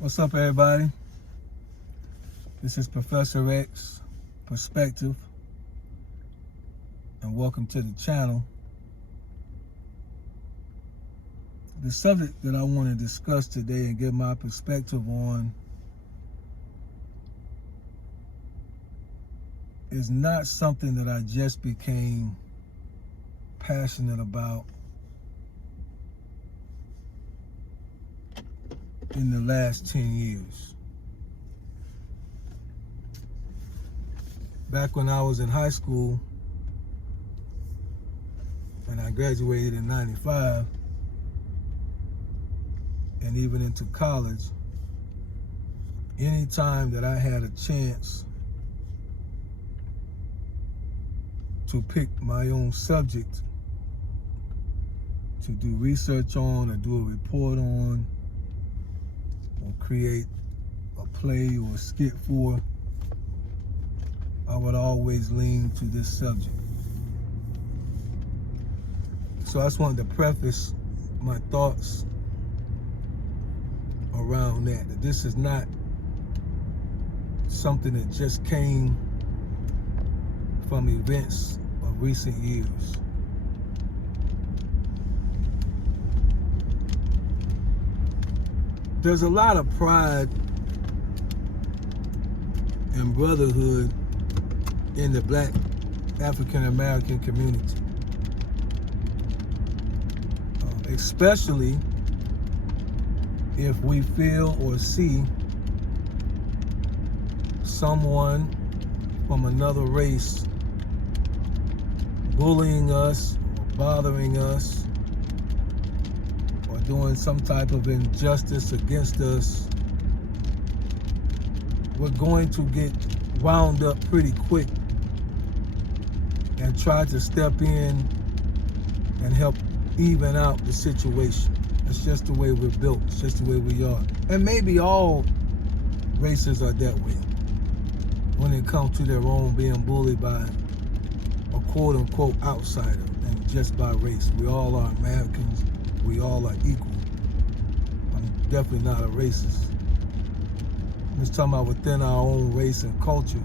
What's up, everybody? This is Professor X Perspective, and welcome to the channel. The subject that I want to discuss today and give my perspective on is not something that I just became passionate about in the last 10 years. Back when I was in high school and I graduated in 95 and even into college, anytime that I had a chance to pick my own subject to do research on or do a report on or create a play or a skit for, I would always lean to this subject. So I just wanted to preface my thoughts around that this is not something that just came from events of recent years. There's a lot of pride and brotherhood in the Black African American community, especially if we feel or see someone from another race bullying us, or bothering us, or doing some type of injustice against us. We're going to get wound up pretty quick and try to step in and help even out the situation. It's just the way we're built. It's just the way we are. And maybe all races are that way when it comes to their own being bullied by a quote-unquote outsider and just by race. We all are Americans. We all are equal. I'm definitely not a racist. I'm just talking about within our own race and culture.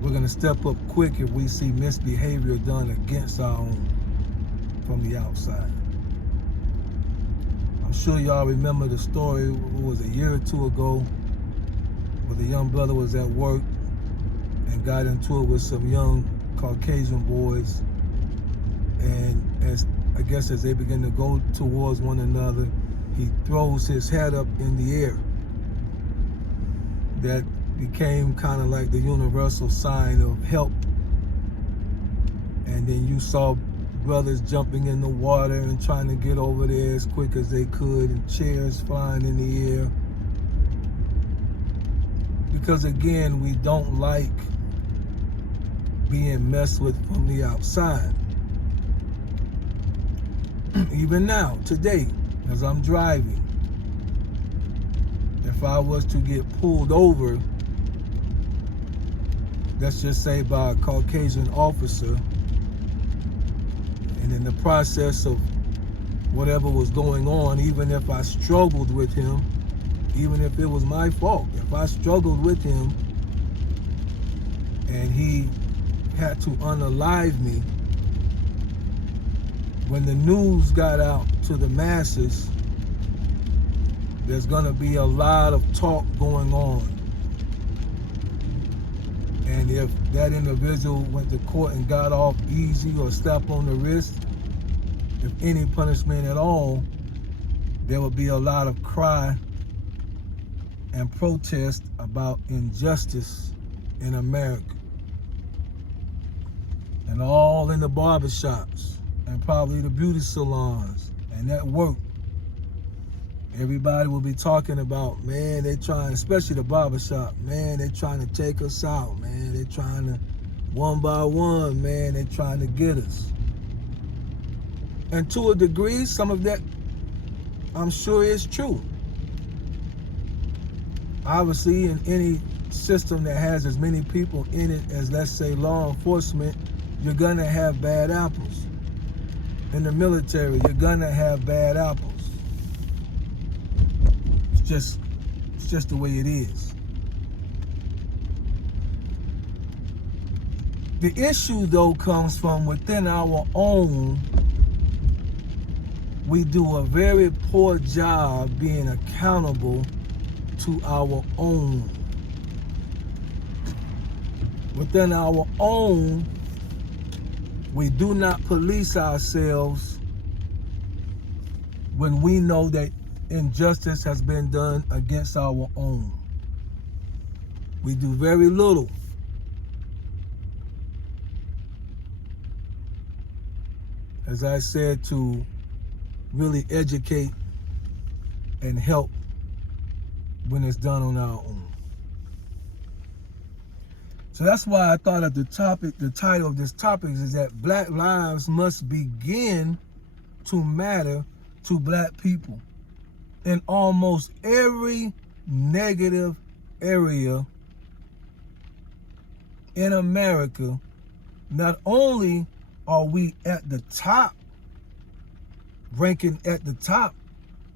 We're going to step up quick if we see misbehavior done against our own from the outside. I'm sure y'all remember the story, it was a year or two ago, where the young brother was at work and got into it with some young Caucasian boys. And as they begin to go towards one another, he throws his head up in the air. That became kind of like the universal sign of help. And then you saw brothers jumping in the water and trying to get over there as quick as they could, and chairs flying in the air. Because again, we don't like being messed with from the outside. Even now, today, as I'm driving, if I was to get pulled over, let's just say by a Caucasian officer, and in the process of whatever was going on, even if I struggled with him, even if it was my fault, if I struggled with him and he had to unalive me, when the news got out to the masses, there's gonna be a lot of talk going on. And if that individual went to court and got off easy or slapped on the wrist, if any punishment at all, there would be a lot of cry and protest about injustice in America. And all in the barbershops and probably the beauty salons and at work. Everybody will be talking about, man, they trying, especially the barbershop, man, they trying to take us out, man. They trying to, one by one, man, they trying to get us. And to a degree, some of that, I'm sure is true. Obviously, in any system that has as many people in it as, let's say, law enforcement, you're gonna have bad apples. In the military, you're gonna have bad apples. just the way it is. The issue, though, comes from within our own. We do a very poor job being accountable to our own. Within our own, we do not police ourselves when we know that injustice has been done against our own. We do very little. As I said, to really educate and help when it's done on our own. So that's why I thought of the title of this topic is that Black lives must begin to matter to Black people in almost every negative area in America. Not only are we at the top, ranking at the top,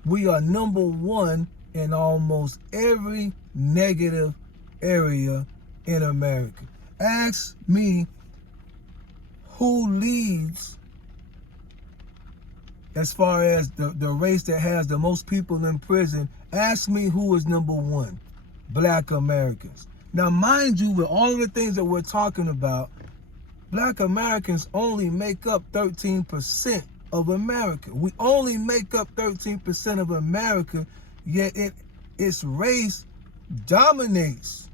we are number one in almost every negative area in America. Ask me who leads as far as the race that has the most people in prison. Ask me who is number one. Black Americans. Now, mind you, with all of the things that we're talking about, Black Americans only make up 13% of America. We only make up 13% of America, yet its race dominates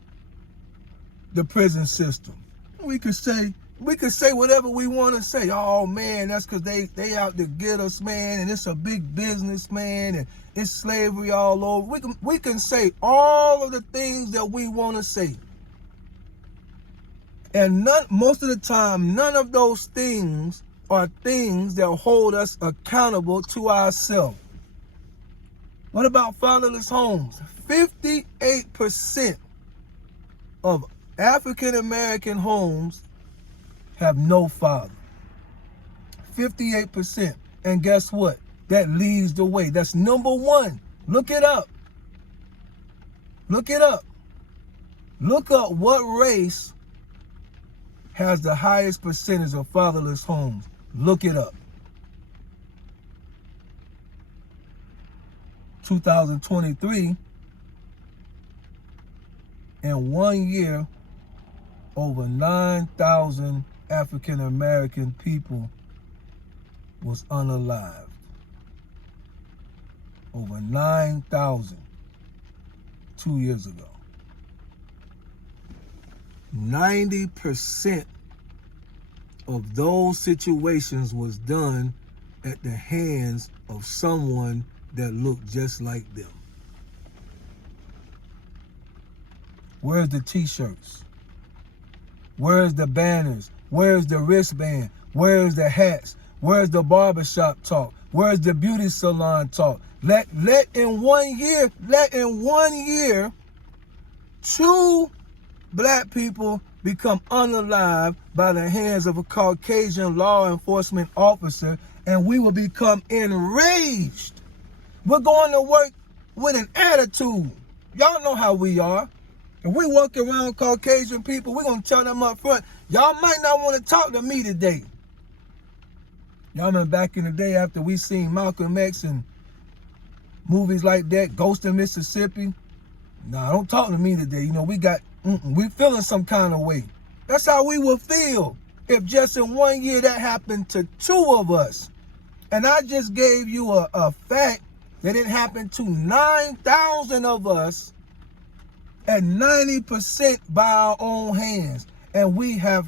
the prison system. We could say whatever we want to say. Oh man, that's because they out to get us, man, and it's a big business, man, and it's slavery all over. We can say all of the things that we want to say. And most of the time, none of those things are things that hold us accountable to ourselves. What about fatherless homes? 58% of African American homes have no father. 58%. And guess what? That leads the way. That's number one. Look it up. Look it up. Look up what race has the highest percentage of fatherless homes. Look it up. 2023, in 1 year, over 9,000 African American people was unalived. Over 9,000 2 years ago. 90% of those situations was done at the hands of someone that looked just like them. Where's the t-shirts? Where's the banners? Where's the wristband? Where's the hats? Where's the barbershop talk? Where's the beauty salon talk? Let in 1 year, 2 Black people become unalived by the hands of a Caucasian law enforcement officer, and we will become enraged. We're going to work with an attitude. Y'all know how we are. If we walk around Caucasian people, we're going to tell them up front, y'all might not want to talk to me today. Y'all remember back in the day after we seen Malcolm X and movies like that, Ghost in Mississippi? Nah, don't talk to me today. You know, we feeling some kind of way. That's how we will feel if just in 1 year that happened to 2 of us. And I just gave you a fact that it happened to 9,000 of us at 90% by our own hands. And we heard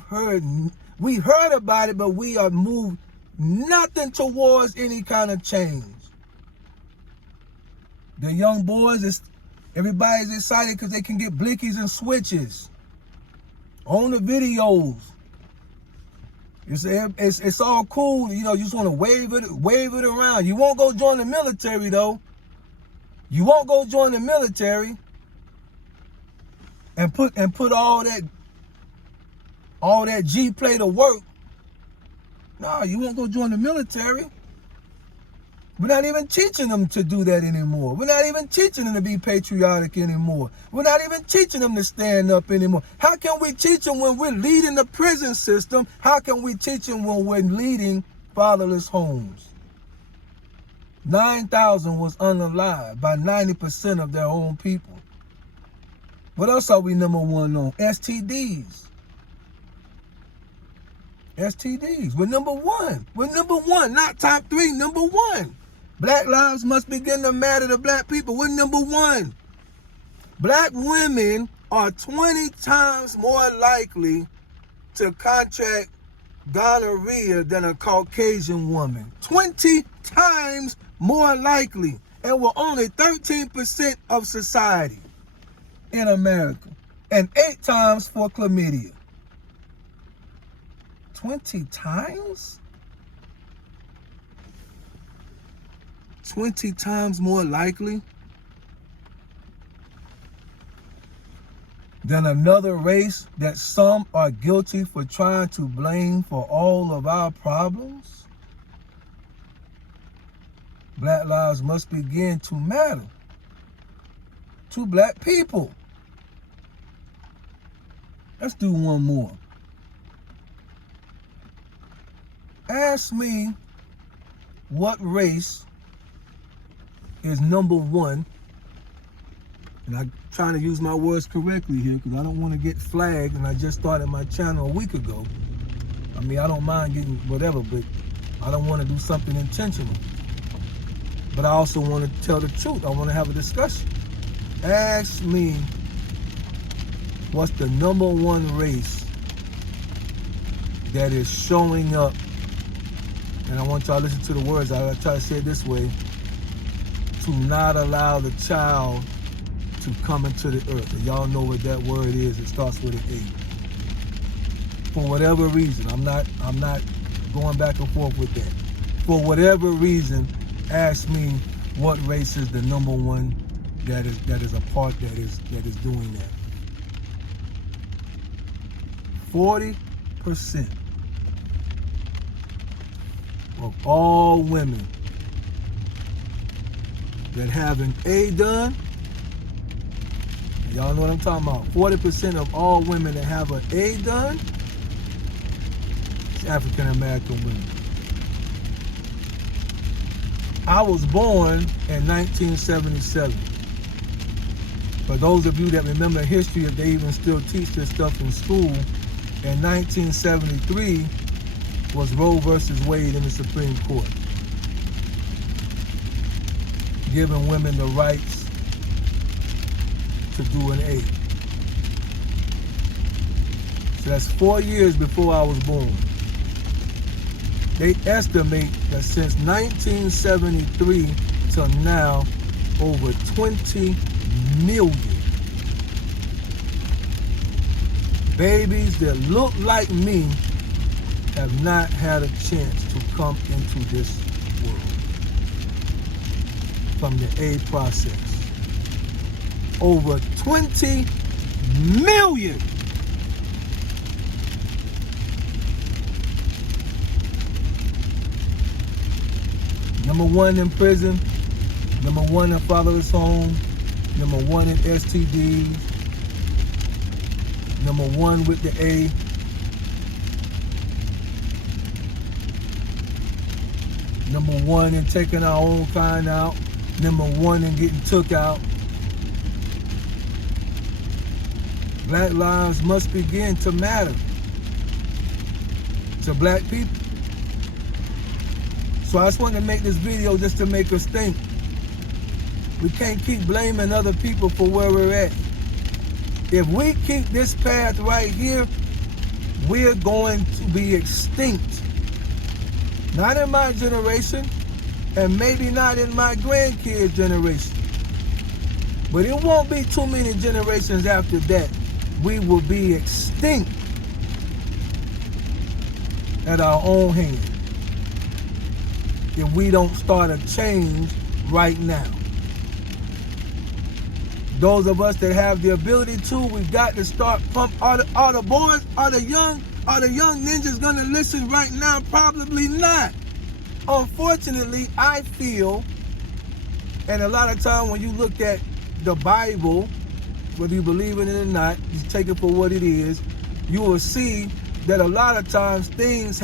about it, but we are moved nothing towards any kind of change. The young boys, everybody's excited because they can get blickies and switches on the videos. It's all cool, you know. You just want to wave it around. You won't go join the military though. You won't go join the military and put all that G play to work. No, you won't go join the military. We're not even teaching them to do that anymore. We're not even teaching them to be patriotic anymore. We're not even teaching them to stand up anymore. How can we teach them when we're leading the prison system? How can we teach them when we're leading fatherless homes? 9,000 was unalived by 90% of their own people. What else are we number one on? STDs. STDs. We're number one. We're number one, not top three, number one. Black lives must begin to matter to black people. We're number one. Black women are 20 times more likely to contract gonorrhea than a Caucasian woman. 20 times more likely. And we're only 13% of society in America. And 8 times for chlamydia. 20 times? 20 times more likely than another race that some are guilty for trying to blame for all of our problems? Black lives must begin to matter to black people. Let's do one more. Ask me what race is number one, and I'm trying to use my words correctly here because I don't want to get flagged, and I just started my channel a week ago. I mean, I don't mind getting whatever, but I don't want to do something intentional. But I also want to tell the truth. I want to have a discussion. Ask me what's the number one race that is showing up, and I want y'all to listen to the words. I try to say it this way: to not allow the child to come into the earth. And y'all know what that word is. It starts with an A. For whatever reason, I'm not going back and forth with that. For whatever reason, ask me what race is the number one that is a part that is doing that. 40% of all women that have an A done, y'all know what I'm talking about. 40% of all women that have an A done is African American women. I was born in 1977. For those of you that remember history, if they even still teach this stuff in school, in 1973 was Roe versus Wade in the Supreme Court, giving women the rights to do an A. So that's 4 years before I was born. They estimate that since 1973 till now, over 20 million babies that look like me have not had a chance to come into this world from the A process. Over 20 million. Number one in prison, number one in fatherless home, number one in STDs, number one with the A. Number one in taking our own kind out, number one in getting took out. Black lives must begin to matter to black people. So I just wanted to make this video just to make us think. We can't keep blaming other people for where we're at. If we keep this path right here, we're going to be extinct. Not in my generation, and maybe not in my grandkids' generation. But it won't be too many generations after that. We will be extinct at our own hand if we don't start a change right now. Those of us that have the ability to, we've got to start pump. Are the boys, are the young ninjas gonna listen right now? Probably not. unfortunately, I feel, and a lot of time when you look at the Bible, whether you believe in it or not, you take it for what it is, you will see that a lot of times things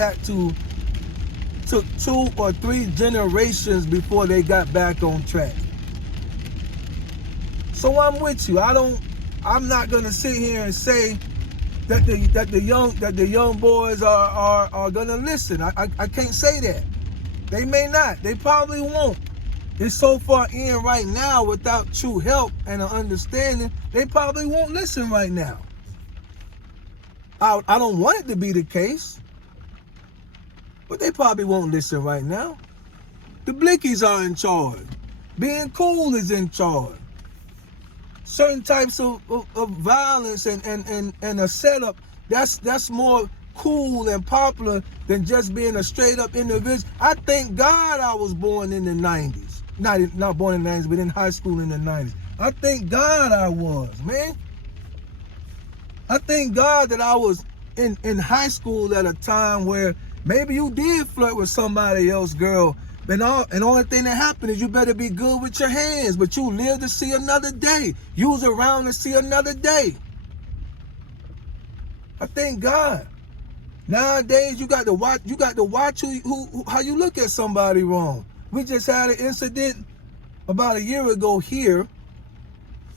took 2 or 3 generations before they got back on track. So I'm with you. I'm not gonna sit here and say that the young boys are gonna listen. I can't say that. They may not. They probably won't. It's so far in right now without true help and an understanding, they probably won't listen right now. I don't want it to be the case, but they probably won't listen right now. The Blickies are in charge. Being cool is in charge. Certain types of violence and a setup, that's more cool and popular than just being a straight up individual. I thank God I was born in the 90s. Not born in the 90s, but in high school in the 90s. I thank God I was, man. I thank God that I was in high school at a time where maybe you did flirt with somebody else, girl. And the only thing that happened is you better be good with your hands, but you live to see another day. You was around to see another day. I thank God. Nowadays, you got to watch how you look at somebody wrong. We just had an incident about a year ago here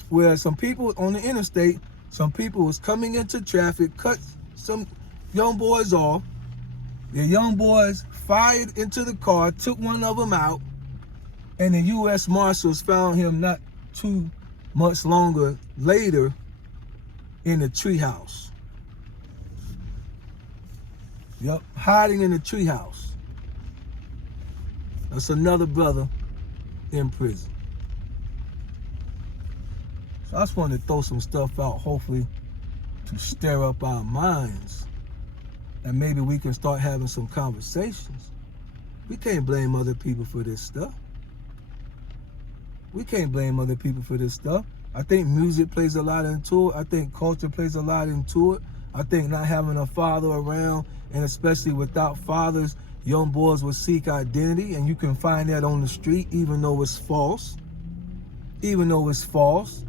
where some people on the interstate, some people was coming into traffic, cut some young boys off. The young boys fired into the car, took one of them out, and the U.S. Marshals found him not too much longer later in the treehouse. Yep, hiding in the treehouse. That's another brother in prison. So I just wanted to throw some stuff out, hopefully to stir up our minds. And maybe we can start having some conversations. We can't blame other people for this stuff. We can't blame other people for this stuff. I think music plays a lot into it. I think culture plays a lot into it. I think not having a father around, and especially without fathers, young boys will seek identity, and you can find that on the street, even though it's false. Even though it's false.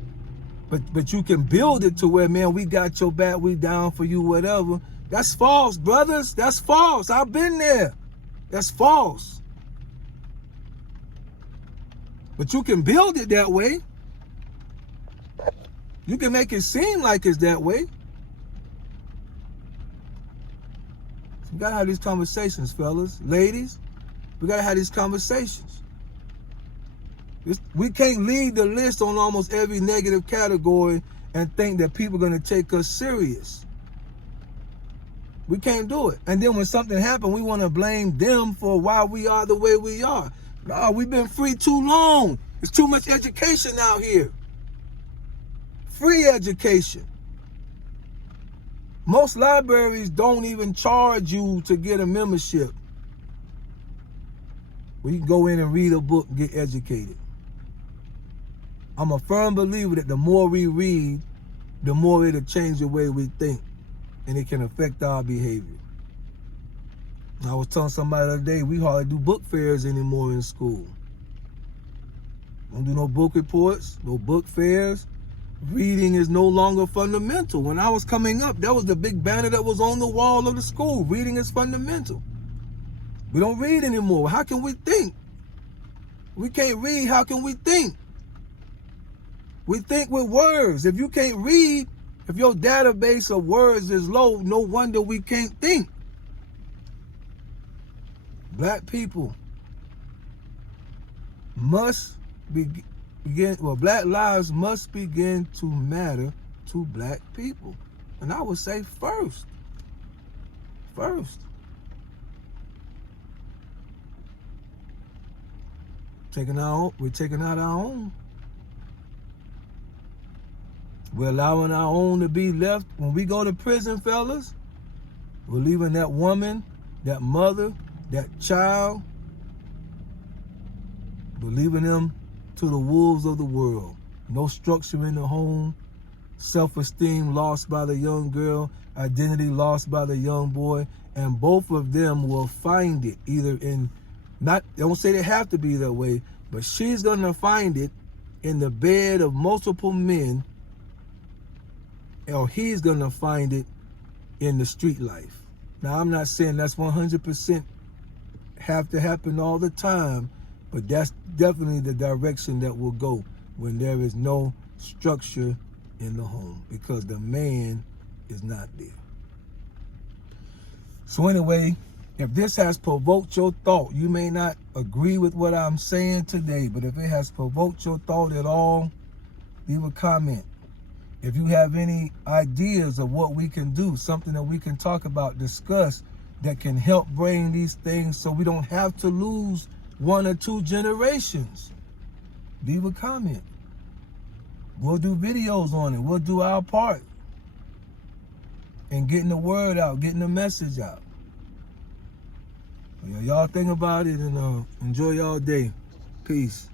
But you can build it to where, man, we got your back, we down for you, whatever. That's false, brothers. That's false. I've been there. That's false. But you can build it that way. You can make it seem like it's that way. We gotta have these conversations, fellas. Ladies, we gotta have these conversations. We can't lead the list on almost every negative category and think that people are gonna take us serious. We can't do it. And then when something happens, we want to blame them for why we are the way we are. No, we've been free too long. There's too much education out here. Free education. Most libraries don't even charge you to get a membership. Where you can go in and read a book and get educated. I'm a firm believer that the more we read, the more it'll change the way we think. And it can affect our behavior. I was telling somebody the other day, we hardly do book fairs anymore in school. Don't do no book reports, no book fairs. Reading is no longer fundamental. When I was coming up, that was the big banner that was on the wall of the school. Reading is fundamental. We don't read anymore. How can we think? We can't read, how can we think? We think with words. If you can't read, if your database of words is low, no wonder we can't think. Black people must Black lives must begin to matter to black people. And I would say first. First. We're taking out our own. We're allowing our own to be left. When we go to prison, fellas, we're leaving that woman, that mother, that child, we're leaving them to the wolves of the world. No structure in the home, self-esteem lost by the young girl, identity lost by the young boy, and both of them will find it either in Not, don't say they have to be that way, but she's gonna find it in the bed of multiple men, or he's gonna find it in the street life. Now, I'm not saying that's 100% have to happen all the time, but that's definitely the direction that will go when there is no structure in the home, because the man is not there. So anyway, if this has provoked your thought, you may not agree with what I'm saying today, but if it has provoked your thought at all, leave a comment. If you have any ideas of what we can do, something that we can talk about, discuss, that can help bring these things so we don't have to lose 1 or 2 generations, leave a comment. We'll do videos on it. We'll do our part in getting the word out, getting the message out. Y'all think about it and enjoy y'all day. Peace.